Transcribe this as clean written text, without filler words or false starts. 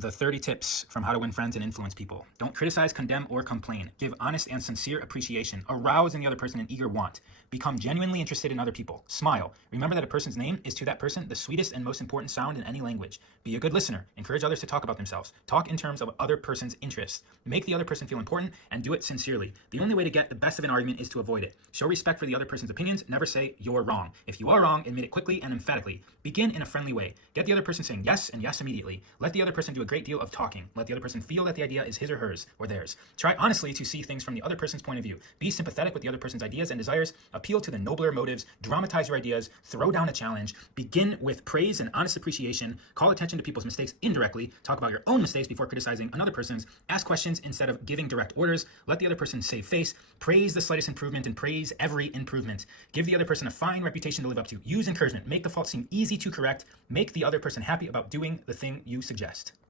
The 30 tips from how to win friends and influence people. Don't criticize, condemn, or complain. Give honest and sincere appreciation. Arouse in the other person an eager want. Become genuinely interested in other people. Smile. Remember that a person's name is to that person the sweetest and most important sound in any language. Be a good listener. Encourage others to talk about themselves. Talk in terms of other person's interests. Make the other person feel important and do it sincerely. The only way to get the best of an argument is to avoid it. Show respect for the other person's opinions. Never say you're wrong. If you are wrong, admit it quickly and emphatically. Begin in a friendly way. Get the other person saying yes and yes immediately. Let the other person do a great deal of talking. Let the other person feel that the idea is his or hers or theirs. Try honestly to see things from the other person's point of view. Be sympathetic with the other person's ideas and desires. Appeal to the nobler motives. Dramatize your ideas. Throw down a challenge. Begin with praise and honest appreciation. Call attention to people's mistakes indirectly. Talk about your own mistakes before criticizing another person's. Ask questions instead of giving direct orders. Let the other person save face. Praise the slightest improvement and praise every improvement. Give the other person a fine reputation to live up to. Use encouragement. Make the fault seem easy to correct. Make the other person happy about doing the thing you suggest.